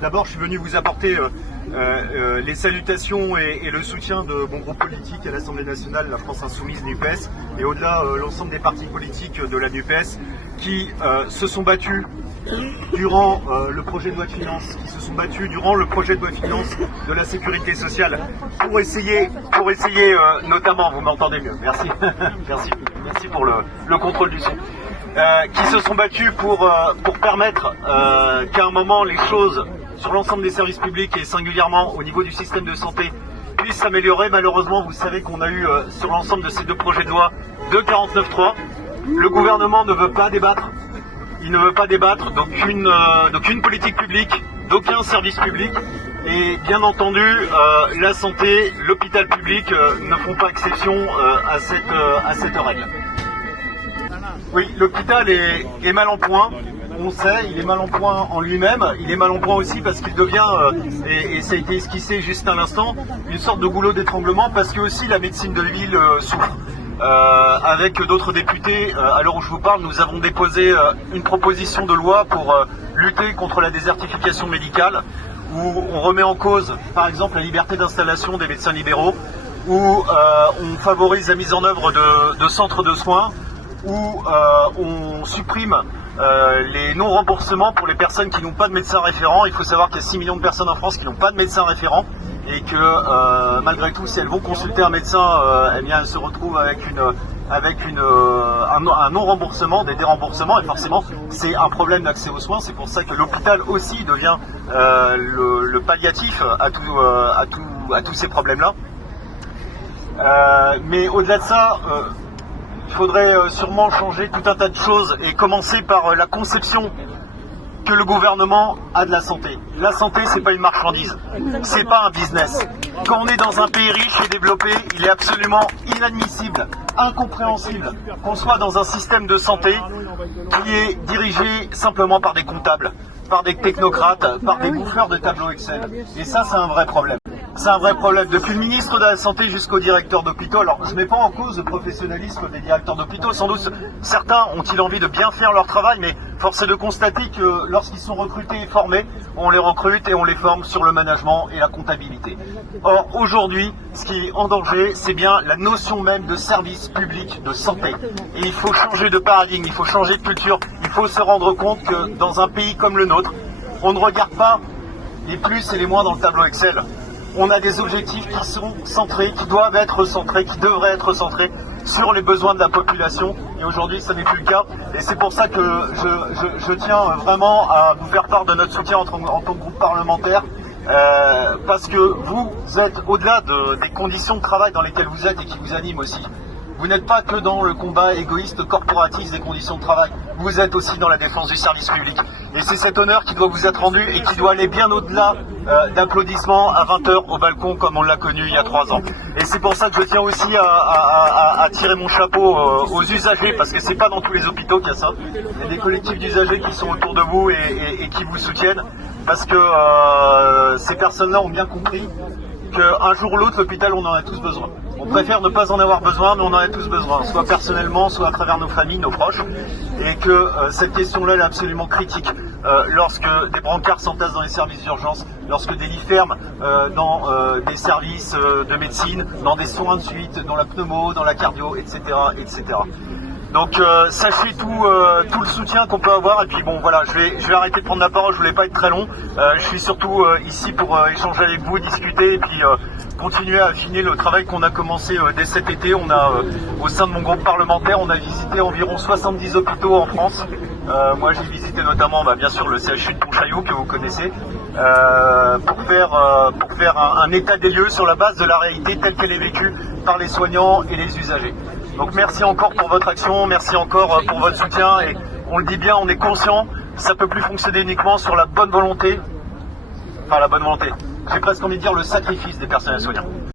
D'abord, je suis venu vous apporter les salutations et le soutien de mon groupe politique à l'Assemblée nationale, la France Insoumise, NUPES, et au-delà l'ensemble des partis politiques de la NUPES qui se sont battus durant le projet de loi de finances, qui se sont battus durant le projet de loi de finances de la sécurité sociale pour essayer notamment, vous m'entendez mieux, merci, merci pour le contrôle du son. Qui se sont battus pour permettre qu'à un moment les choses sur l'ensemble des services publics et singulièrement au niveau du système de santé puissent s'améliorer. Malheureusement, vous savez qu'on a eu sur l'ensemble de ces deux projets de loi de 49.3. Le gouvernement ne veut pas débattre. Il ne veut pas débattre d'aucune politique publique, d'aucun service public. Et bien entendu, la santé, l'hôpital public ne font pas exception à cette règle. Oui, l'hôpital est mal en point, on sait, il est mal en point en lui-même, il est mal en point aussi parce qu'il devient, et ça a été esquissé juste à l'instant, une sorte de goulot d'étranglement parce que aussi la médecine de ville souffre. Avec d'autres députés, à l'heure où je vous parle, nous avons déposé une proposition de loi pour lutter contre la désertification médicale, où on remet en cause, par exemple, la liberté d'installation des médecins libéraux, où on favorise la mise en œuvre de centres de soins, où on supprime les non-remboursements pour les personnes qui n'ont pas de médecin référent. Il faut savoir qu'il y a 6 millions de personnes en France qui n'ont pas de médecin référent et que malgré tout, si elles vont consulter un médecin, eh bien, elles se retrouvent avec un non-remboursement, des déremboursements, et forcément c'est un problème d'accès aux soins. C'est pour ça que l'hôpital aussi devient le palliatif à tous ces problèmes-là. Mais au-delà de ça, il faudrait sûrement changer tout un tas de choses et commencer par la conception que le gouvernement a de la santé. La santé, c'est pas une marchandise, c'est pas un business. Quand on est dans un pays riche et développé, il est absolument inadmissible, incompréhensible qu'on soit dans un système de santé qui est dirigé simplement par des comptables, par des technocrates, par des bouffeurs de tableaux Excel. Et ça, c'est un vrai problème. C'est un vrai problème. Depuis le ministre de la Santé jusqu'au directeur d'hôpitaux. Alors, je ne mets pas en cause le professionnalisme des directeurs d'hôpitaux. Sans doute, certains ont-ils envie de bien faire leur travail, mais force est de constater que lorsqu'ils sont recrutés et formés, on les recrute et on les forme sur le management et la comptabilité. Or, aujourd'hui, ce qui est en danger, c'est bien la notion même de service public de santé. Et il faut changer de paradigme, il faut changer de culture. Il faut se rendre compte que dans un pays comme le nôtre, on ne regarde pas les plus et les moins dans le tableau Excel. On a des objectifs qui sont centrés, qui doivent être centrés, qui devraient être centrés sur les besoins de la population. Et aujourd'hui, ça n'est plus le cas. Et c'est pour ça que je tiens vraiment à vous faire part de notre soutien en tant que groupe parlementaire. Parce que vous êtes au-delà des conditions de travail dans lesquelles vous êtes et qui vous animent aussi. Vous n'êtes pas que dans le combat égoïste, corporatiste des conditions de travail. Vous êtes aussi dans la défense du service public. Et c'est cet honneur qui doit vous être rendu et qui doit aller bien au-delà d'applaudissements à 20h au balcon comme on l'a connu il y a 3 ans. Et c'est pour ça que je tiens aussi à tirer mon chapeau aux usagers, parce que c'est pas dans tous les hôpitaux qu'il y a ça. Il y a des collectifs d'usagers qui sont autour de vous et qui vous soutiennent, parce que ces personnes-là ont bien compris qu'un jour ou l'autre, l'hôpital, on en a tous besoin. On préfère ne pas en avoir besoin, mais on en a tous besoin, soit personnellement, soit à travers nos familles, nos proches, et que cette question-là est absolument critique. Lorsque des brancards s'entassent dans les services d'urgence, lorsque des lits ferment dans des services de médecine, dans des soins de suite, dans la pneumo, dans la cardio, etc., etc. Donc sachez tout le soutien qu'on peut avoir, et puis bon voilà, je vais arrêter de prendre la parole, je voulais pas être très long, je suis surtout ici pour échanger avec vous, discuter et puis continuer à affiner le travail qu'on a commencé dès cet été. On a au sein de mon groupe parlementaire, on a visité environ 70 hôpitaux en France. Moi j'ai visité notamment bien sûr le CHU de Pontchaillou que vous connaissez, pour faire un état des lieux sur la base de la réalité telle qu'elle est vécue par les soignants et les usagers. Donc merci encore pour votre action, merci encore pour votre soutien, et on le dit bien, on est conscient, ça peut plus fonctionner uniquement sur la bonne volonté, j'ai presque envie de dire le sacrifice des personnels soignants.